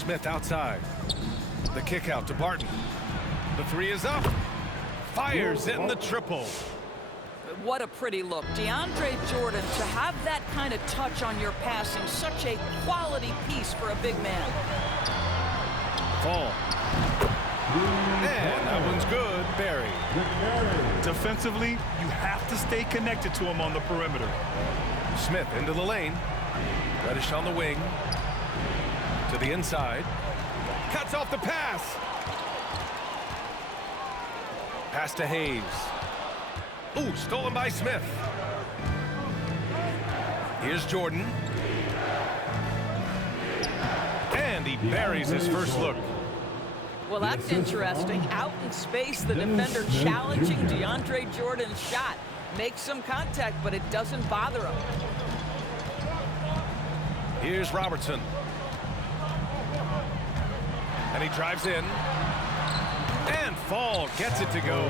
Smith outside. The kick out to Barton. The three is up. Fires in the triple. What a pretty look. DeAndre Jordan, to have that kind of touch on your passing, such a quality piece for a big man. Fall. And that one's good. Barry. Defensively, you have to stay connected to him on the perimeter. Smith into the lane. Reddish on the wing. To the inside. Cuts off the pass. Pass to Hayes. Ooh, stolen by Smith. Here's Jordan. And he buries his first look. Well, that's interesting. Out in space, the defender challenging DeAndre Jordan's shot. Makes some contact, but it doesn't bother him. Here's Robertson. And he drives in. And Fall gets it to go.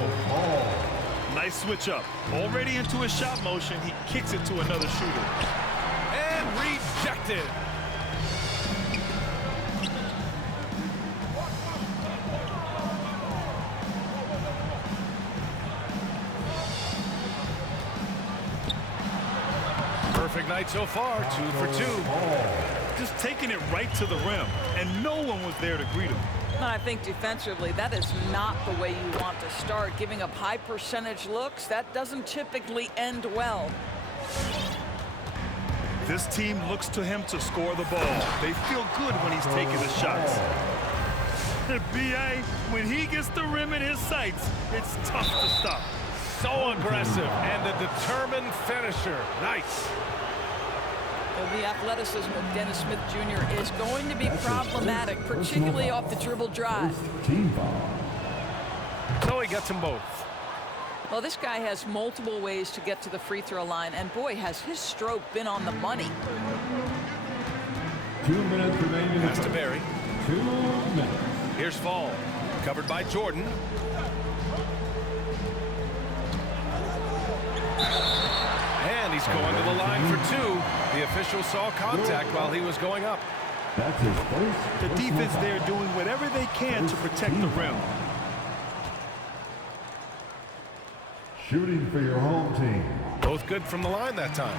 Nice switch up. Already into his shot motion, he kicks it to another shooter. And rejected. Perfect night so far, 2 for 2. Just taking it right to the rim, and no one was there to greet him. I think defensively, that is not the way you want to start. Giving up high percentage looks, that doesn't typically end well. This team looks to him to score the ball. They feel good when he's taking the shots. B.A., when he gets the rim in his sights, it's tough to stop. So aggressive and a determined finisher. Nice. The athleticism of Dennis Smith Jr. is going to be problematic, particularly off the dribble drive. So he gets them both. Well, this guy has multiple ways to get to the free throw line, and boy, has his stroke been on the money. 2 minutes remaining. Pass to Barry. 2 minutes. Here's Fall. Covered by Jordan. And he's going to the line for 2. The official saw contact while he was going up. That's his first. The defense there doing whatever they can to protect the rim. Shooting for your home team. Both good from the line that time.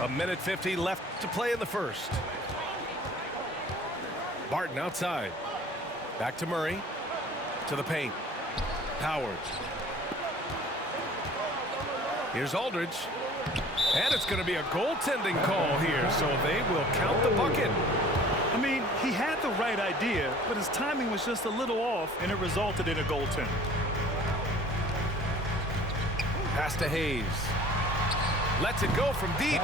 1:50 left to play in the first. Barton outside. Back to Murray. To the paint. Howard. Here's Aldridge. And it's going to be a goaltending call here, so they will count the bucket. I mean, he had the right idea, but his timing was just a little off, and it resulted in a goaltend. Pass to Hayes. Lets it go from deep.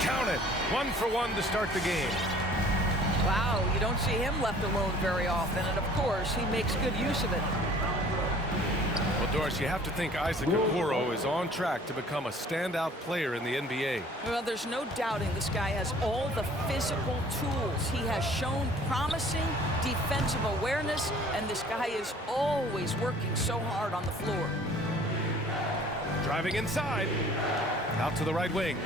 Count it. 1 for 1 to start the game. Wow, you don't see him left alone very often, and of course, he makes good use of it. Well, Doris, you have to think Isaac Okoro is on track to become a standout player in the NBA. Well, there's no doubting this guy has all the physical tools. He has shown promising defensive awareness, and this guy is always working so hard on the floor. Driving inside. Out to the right wing.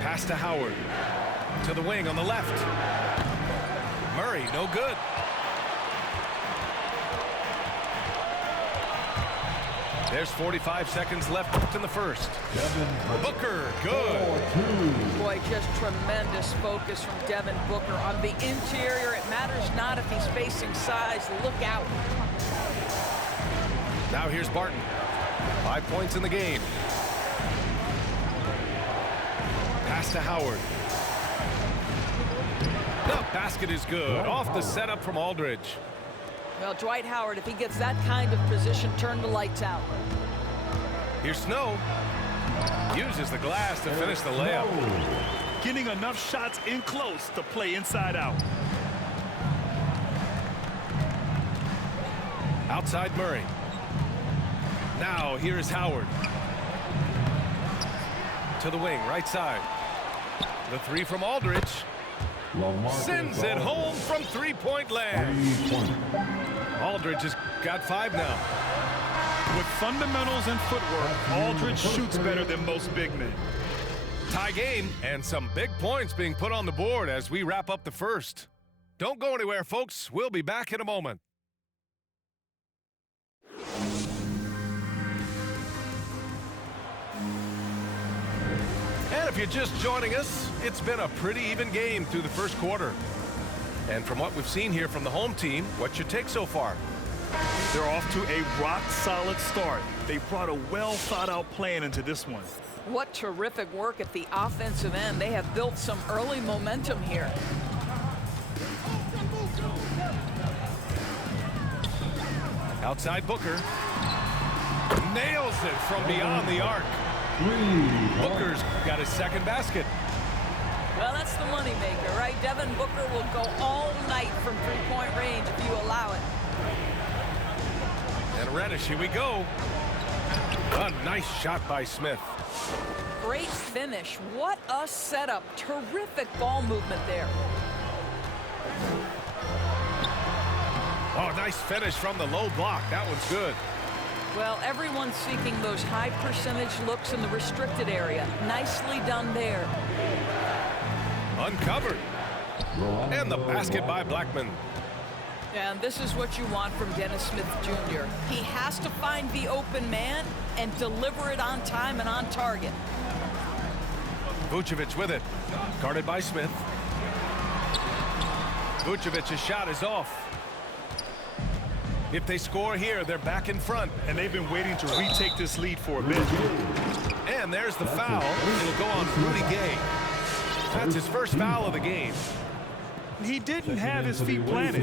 Pass to Howard. To the wing on the left. Murray, no good. There's 45 seconds left in the first. Booker, good. Boy, just tremendous focus from Devin Booker on the interior. It matters not if he's facing size. Look out. Now here's Barton. 5 points in the game. Pass to Howard. The basket is good. Off the setup from Aldridge. Well, Dwight Howard, if he gets that kind of position, turn the lights out. Here's Snow. Uses the glass to finish the layup. Getting enough shots in close to play inside out. Outside Murray. Now here is Howard. To the wing, right side. The three from Aldridge. Sends it home from three-point land. Aldridge has got 5 now. With fundamentals and footwork, Aldridge shoots better than most big men. Tie game and some big points being put on the board as we wrap up the first. Don't go anywhere, folks. We'll be back in a moment. And if you're just joining us, it's been a pretty even game through the first quarter. And from what we've seen here from the home team, what's your take so far? They're off to a rock-solid start. They brought a well-thought-out plan into this one. What terrific work at the offensive end. They have built some early momentum here. Outside Booker. Nails it from beyond the arc. Booker's got his second basket. Well, that's the moneymaker, right? Devin Booker will go all night from three-point range if you allow it. And Reddish, here we go. A nice shot by Smith. Great finish. What a setup. Terrific ball movement there. Oh, nice finish from the low block. That one's good. Well, everyone's seeking those high percentage looks in the restricted area. Nicely done there. Uncovered. And the basket by Blackman. And this is what you want from Dennis Smith Jr. He has to find the open man and deliver it on time and on target. Vucevic with it. Guarded by Smith. Vucevic's shot is off. If they score here, they're back in front. And they've been waiting to retake this lead for a bit. And there's the foul. It'll go on Rudy Gay. That's his first foul of the game. He didn't have his feet planted.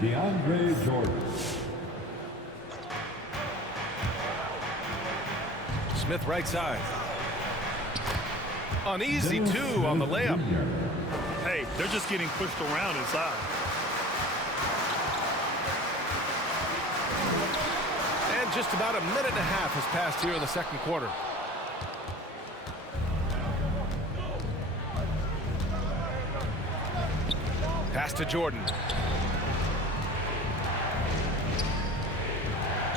DeAndre Jordan. Smith right side. An easy two on the layup. Hey, they're just getting pushed around inside. And just about a minute and a half has passed here in the second quarter. Pass to Jordan.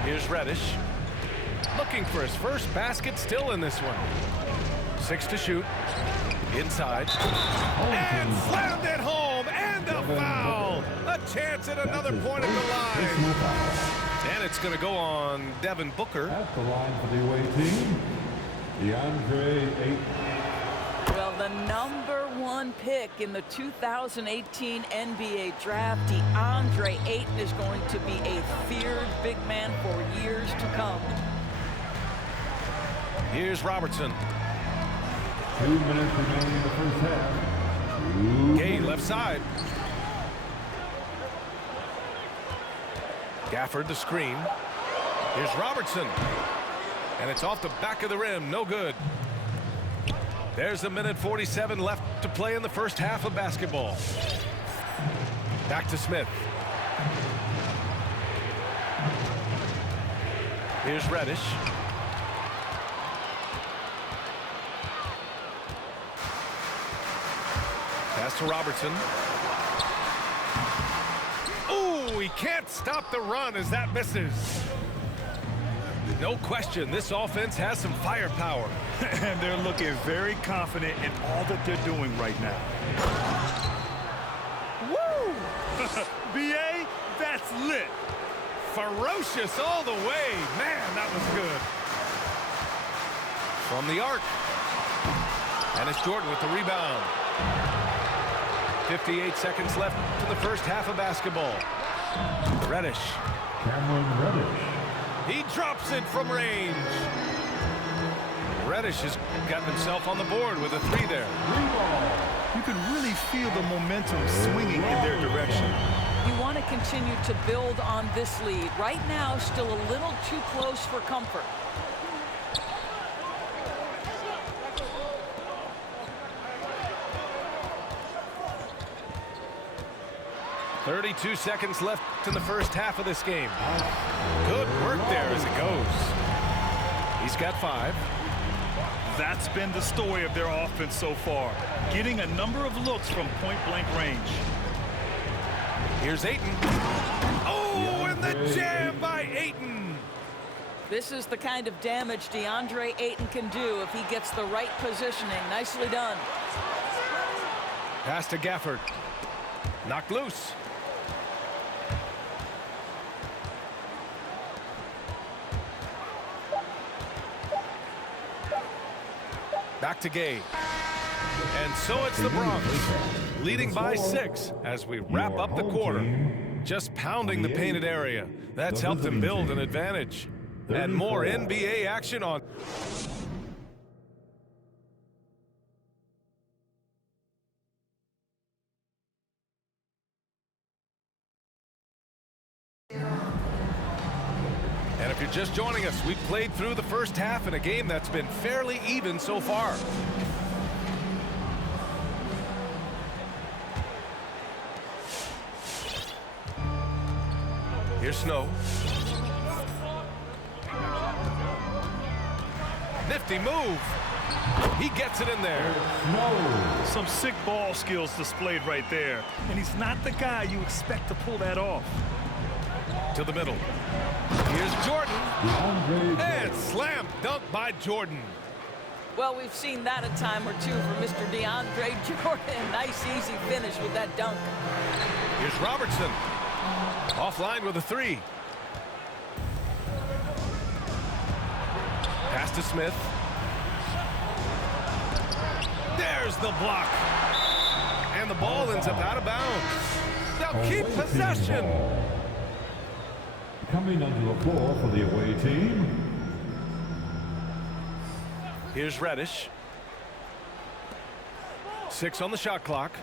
Here's Reddish. Looking for his first basket, still in this one. 6 to shoot. Inside. And slammed it home. And a foul. A chance at another point at the line. And it's going to go on Devin Booker. At the line for the away team, DeAndre Ayton. Well, the #1 pick in the 2018 NBA draft, DeAndre Ayton, is going to be a feared big man for years to come. Here's Robertson. 2 minutes remaining in the first half. Gay left side. Gafford the screen. Here's Robertson. And it's off the back of the rim. No good. There's 1:47 left to play in the first half of basketball. Back to Smith. Here's Reddish. Pass to Robertson. Ooh, he can't stop the run as that misses. No question, this offense has some firepower. And they're looking very confident in all that they're doing right now. Woo! B.A., that's lit. Ferocious all the way. Man, that was good. From the arc. And it's Jordan with the rebound. 58 seconds left to the first half of basketball. Reddish. Cameron Reddish. He drops it from range. Reddish has got himself on the board with a 3 there. You can really feel the momentum swinging in their direction. You want to continue to build on this lead. Right now, still a little too close for comfort. 32 seconds left in the first half of this game. Good work there as it goes. He's got 5. That's been the story of their offense so far, getting a number of looks from point-blank range. Here's Ayton. Oh, and the jam by Ayton. This is the kind of damage DeAndre Ayton can do if he gets the right positioning. Nicely done. Pass to Gafford. Knocked loose. Back to Gay. And so it's the Bronx, leading by 6 as we wrap up the quarter. Just pounding the painted area. That's helped them build an advantage. And more NBA action on. And if you're just joining us, we've played through the first half in a game that's been fairly even so far. Here's Snow. Nifty move. He gets it in there. Some sick ball skills displayed right there. And he's not the guy you expect to pull that off. To the middle. Here's Jordan. And slam dunk by Jordan. Well, we've seen that a time or two for Mr. DeAndre Jordan. Nice, easy finish with that dunk. Here's Robertson. Offline with a 3. Pass to Smith. There's the block. And the ball ends up out of bounds. They'll keep possession. Coming onto the floor for the away team. Here's Reddish. 6 on the shot clock.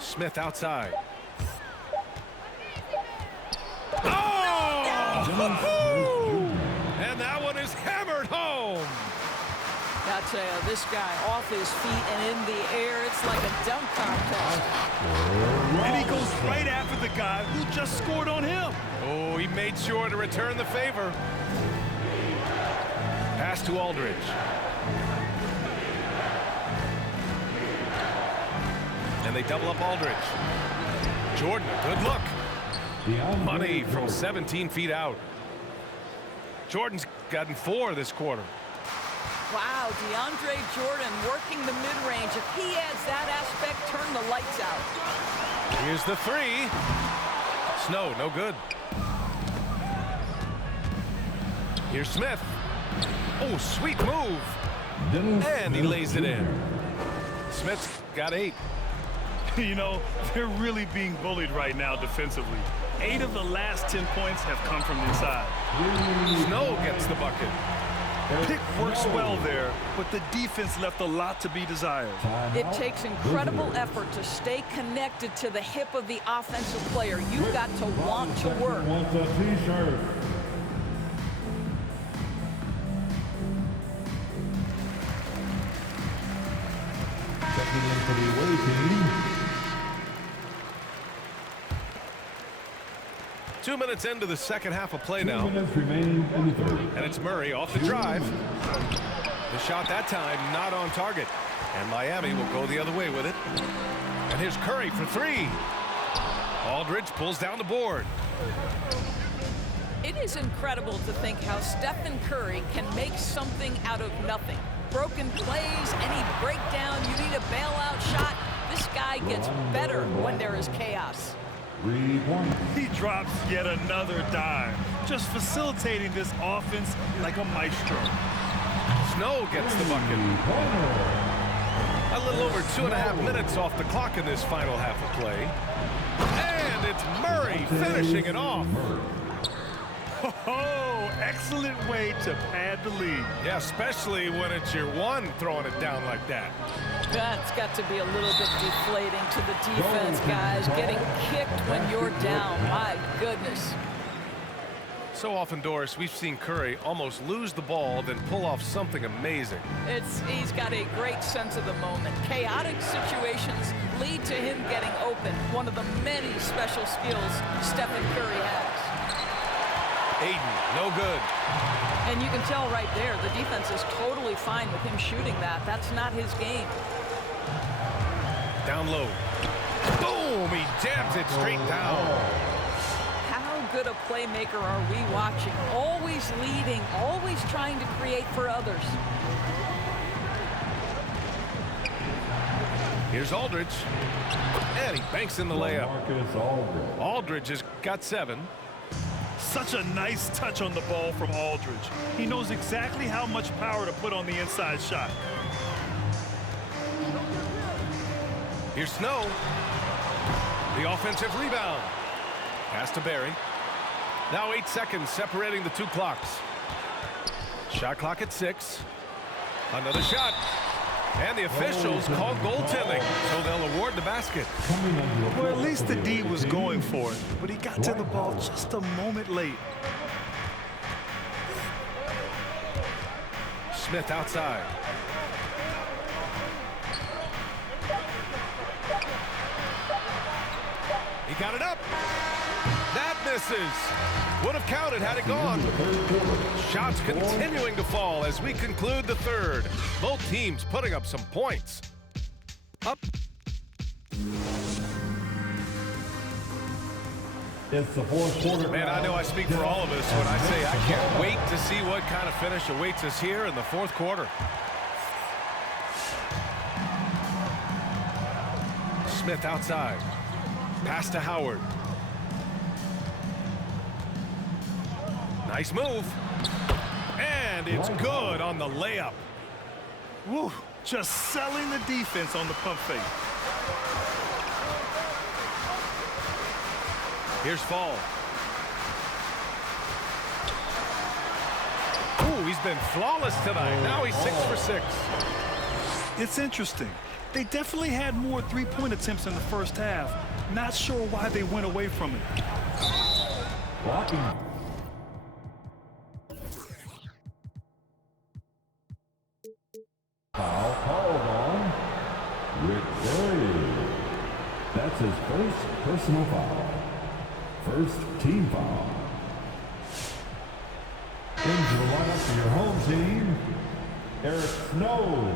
Smith outside. Oh! And that one is hammered home. I tell you, this guy off his feet and in the air, it's like a dunk contest. And he goes right after the guy who just scored on him. Oh, he made sure to return the favor. Pass to Aldridge. And they double up Aldridge. Jordan, a good look. Money from 17 feet out. Jordan's gotten 4 this quarter. Wow, DeAndre Jordan working the mid-range. If he adds that aspect, turn the lights out. Here's the 3. Snow, no good. Here's Smith. Oh, sweet move. And he lays it in. Smith's got 8. You know, they're really being bullied right now defensively. 8 of the last 10 points have come from inside. Snow gets the bucket. Pick works well there, but the defense left a lot to be desired. It takes incredible effort to stay connected to the hip of the offensive player. You've got to want to work. Wants a t-shirt. Checking in for the away team. 2 minutes into the second half of play now. 2 minutes remaining in the third. And it's Murray off the drive. The shot that time not on target. And Miami will go the other way with it. And here's Curry for 3. Aldridge pulls down the board. It is incredible to think how Stephen Curry can make something out of nothing. Broken plays, any breakdown, you need a bailout shot. This guy gets better when there is chaos. 3 points. He drops yet another dime, just facilitating this offense like a maestro. Snow gets the bucket. A little over 2.5 minutes off the clock in this final half of play. And it's Murray finishing it off. Oh, excellent way to pad the lead. Yeah, especially when it's your one throwing it down like that. That's got to be a little bit deflating to the defense, guys. Getting kicked when you're down. My goodness. So often, Doris, we've seen Curry almost lose the ball, then pull off something amazing. He's got a great sense of the moment. Chaotic situations lead to him getting open. One of the many special skills Stephen Curry has. Aiden, no good. And you can tell right there, the defense is totally fine with him shooting that. That's not his game. Down low. Boom! He jams it straight down. How good a playmaker are we watching? Always leading, always trying to create for others. Here's Aldridge. And he banks in the layup. Aldridge has got 7. Such a nice touch on the ball from Aldridge. He knows exactly how much power to put on the inside shot. Here's Snow. The offensive rebound. Pass to Barry. Now 8 seconds separating the 2 clocks. Shot clock at 6. Another shot. And the officials call goaltending, so they'll award the basket. Well, at least the D was going for it, but he got to the ball just a moment late. Smith outside. He got it up. That misses. Would have counted had it gone. Shots continuing to fall as we conclude the third. Both teams putting up some points. Up. It's the fourth quarter. Man, I know I speak for all of us when I say I can't wait to see what kind of finish awaits us here in the fourth quarter. Smith outside. Pass to Howard. Nice move. And it's good on the layup. Woo, just selling the defense on the pump fake. Here's Fall. Ooh, he's been flawless tonight. Now he's 6 for 6. It's interesting. They definitely had more three-point attempts in the first half. Not sure why they went away from it. Blocking. Foul called on Rick Barry. That's his first personal foul. First team foul. Into the lineup for your home team, Eric Snow.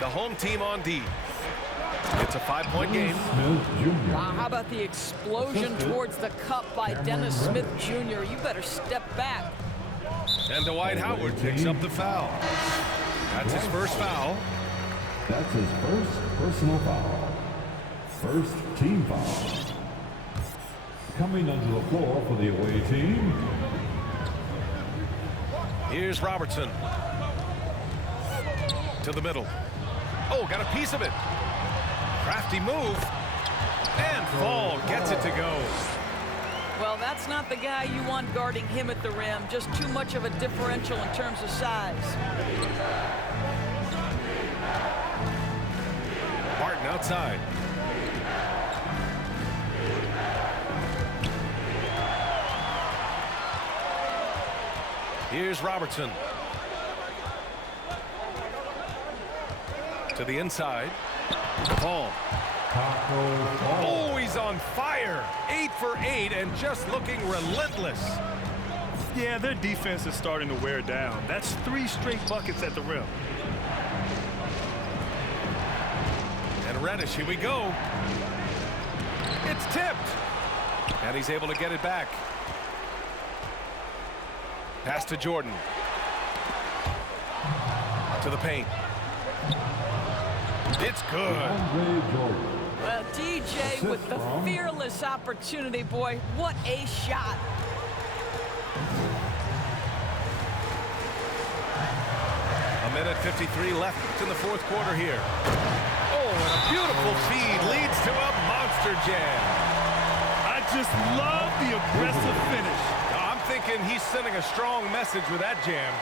The home team on D. It's a 5-point game. Wow, how about the explosion towards the cup by Dennis Smith Jr.? You better step back. And Dwight Howard picks up the foul. That's his first foul. That's his first personal foul. First team foul. Coming onto the floor for the away team. Here's Robertson. To the middle. Oh, got a piece of it. Crafty move. And Fall gets it to go. Well, that's not the guy you want guarding him at the rim. Just too much of a differential in terms of size. Martin outside. Here's Robertson. To the inside. Fall. Oh, he's on fire. 8 for 8 and just looking relentless. Yeah, their defense is starting to wear down. That's 3 straight buckets at the rim. And Reddish, here we go. It's tipped. And he's able to get it back. Pass to Jordan. To the paint. It's good. Well, DJ with the fearless opportunity, boy. What a shot. A minute 53 left in the fourth quarter here. Oh, and a beautiful feed leads to a monster jam. I just love the aggressive finish. I'm thinking he's sending a strong message with that jam.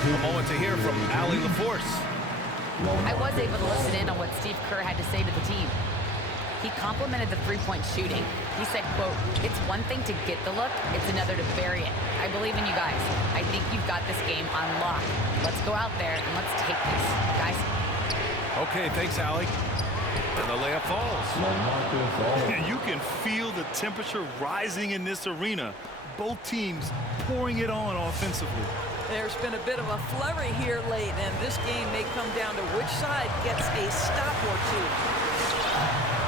A moment to hear from Allie LaForce. I was able to listen in on what Steve Kerr had to say to the team. he complimented the three-point shooting. He said, quote, "It's one thing to get the look, it's another to bury it. I believe in you guys. I think you've got this game on lock. Let's go out there and let's take this, guys." Okay, thanks, Allie. And the layup falls. And you can feel the temperature rising in this arena. Both teams pouring it on offensively. There's been a bit of a flurry here late, and this game may come down to which side gets a stop or two.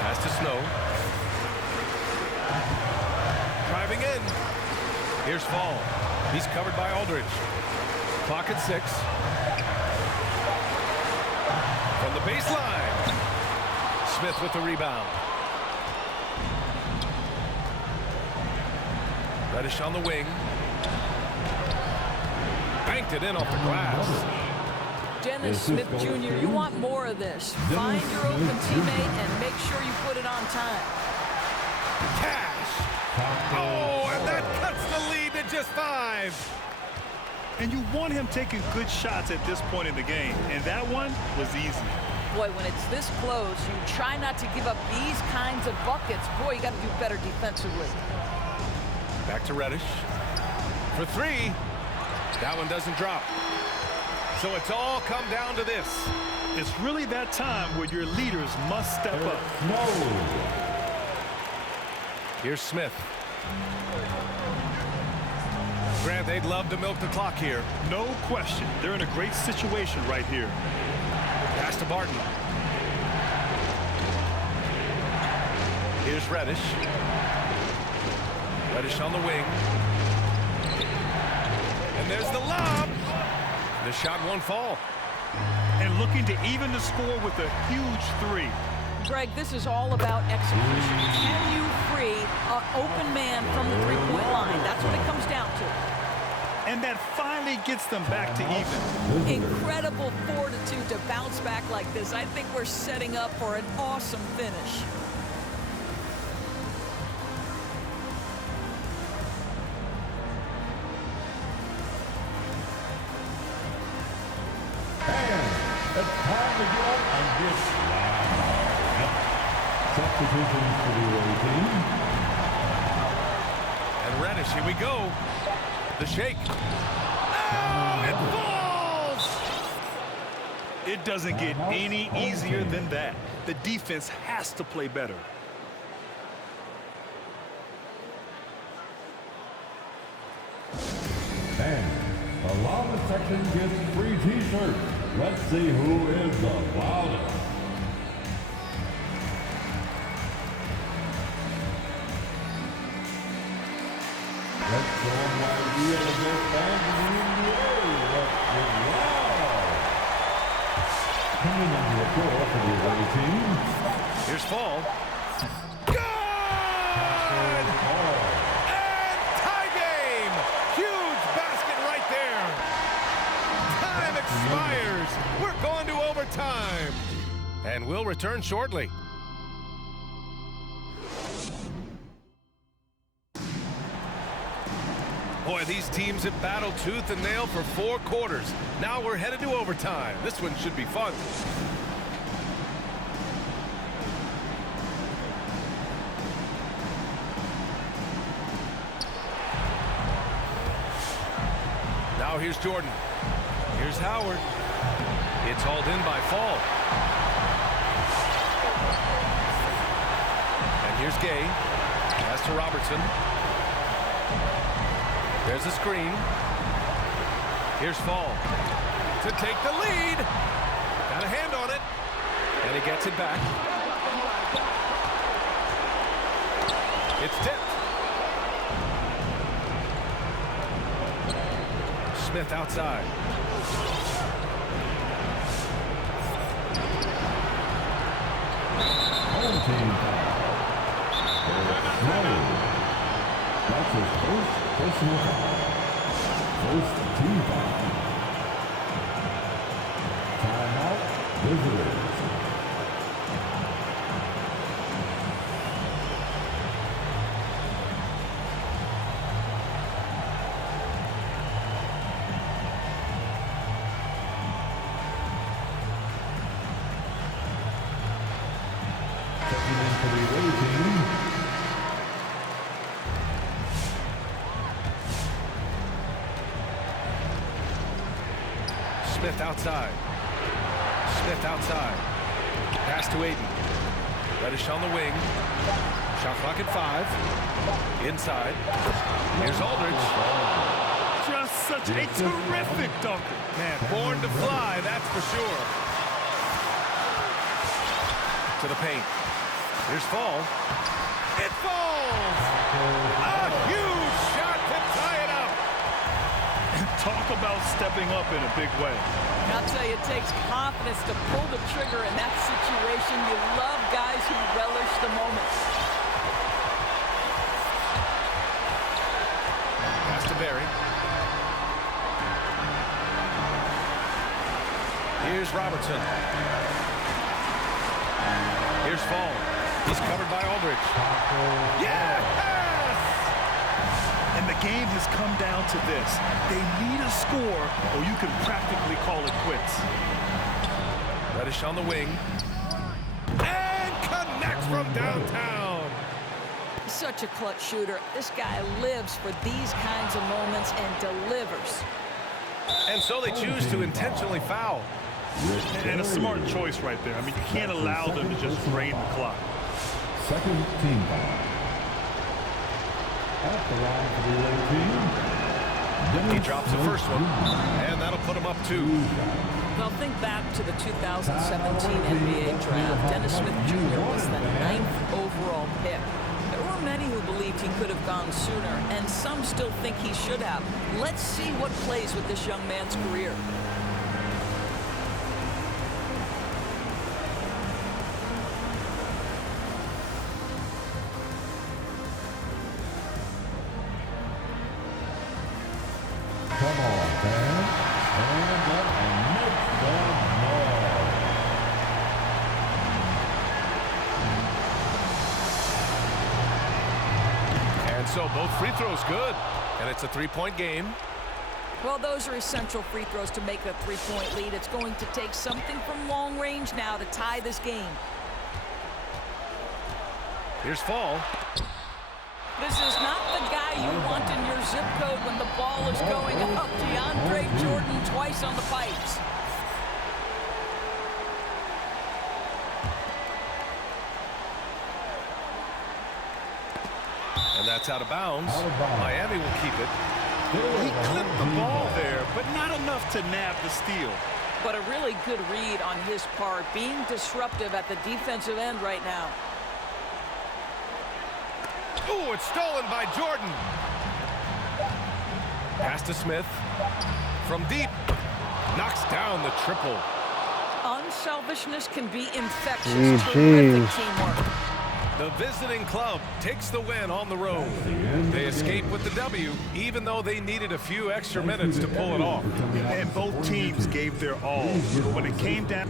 Pass to Snow. Driving in. Here's Fall. He's covered by Aldridge. Clock at 6. From the baseline. Smith with the rebound. Reddish on the wing. Banked it in off the glass. Dennis Smith Jr., you want more of this. Find your open teammate and make sure you put it on time. Cash. Oh, and that cuts the lead to just 5. And you want him taking good shots at this point in the game. And that one was easy. Boy, when it's this close, you try not to give up these kinds of buckets. Boy, you got to do better defensively. Back to Reddish. For 3. That one doesn't drop. So it's all come down to this. It's really that time where your leaders must step up. Here's Smith. Grant, they'd love to milk the clock here. No question. They're in a great situation right here. Pass to Barton. Here's Reddish. Reddish on the wing. And there's the lob. The shot won't fall. And looking to even the score with a huge 3. Greg, this is all about execution. Can you free an open man from the three-point line? That's what it comes down to. And that finally gets them back to even. Incredible fortitude to bounce back like this. I think we're setting up for an awesome finish. It's time to get up and get loud. Substitutions for the away team. And Reddish, here we go. The shake. Oh, it falls! It doesn't get any easier than that. The defense has to play better. And the loudest section gets free t-shirts. Let's see who is the loudest. Let's go on my wheel of this fans in the NBA. Let's get loud. Coming into the floor for the away team. Here's Fall. Good! And tie game! Huge basket right there. Time expires. We're going to overtime. And we'll return shortly. Boy, these teams have battled tooth and nail for 4 quarters. Now we're headed to overtime. This one should be fun. Now here's Jordan. Here's Howard. It's hauled in by Fall. And here's Gay. Pass to Robertson. There's a screen. Here's Fall to take the lead. Got a hand on it. And he gets it back. It's tipped. Smith outside. Home team foul. That's his first personal foul. First team foul. Timeout, visitors. Checking in for the Smith outside. Smith outside. Pass to Aiden. Reddish on the wing. Shot clock at 5. Inside. Here's Aldridge. Just such a terrific dunker. Man, born to fly, that's for sure. To the paint. Here's Fall. It falls! A huge shot to tie it up. And talk about stepping up in a big way. And I'll tell you, it takes confidence to pull the trigger in that situation. You love guys who relish the moment. Pass to Barry. Here's Robertson. Here's Fall. He's covered by Aldridge. Yes! And the game has come down to this. They need a score, or you can practically call it quits. Reddish on the wing. And connects from downtown. Such a clutch shooter. This guy lives for these kinds of moments and delivers. And so they choose to intentionally foul. And a smart choice right there. I mean, you can't allow them to just drain the clock. Second team foul. At the line for the other team. He drops the first one, and that'll put him up 2. Well, think back to the 2017 NBA draft. Dennis Smith Jr. was the 9th overall pick. There were many who believed he could have gone sooner, and some still think he should have. Let's see what plays with this young man's career. Come on, fans. Stand up and make some noise. And so both free throws good. And it's a 3-point game. Well, those are essential free throws to make a 3-point lead. It's going to take something from long range now to tie this game. Here's Fall. This is not the guy you want in your zip code when the ball is going up. DeAndre Jordan twice on the pipes. And that's out of bounds. Miami will keep it. He clipped the ball there, but not enough to nab the steal. But a really good read on his part, being disruptive at the defensive end right now. Ooh, it's stolen by Jordan. Pass to Smith. From deep. Knocks down the triple. Unselfishness can be infectious. Terrific teamwork. The visiting club takes the win on the road. They escape with the W, even though they needed a few extra minutes to pull it off. And both teams gave their all. When it came down...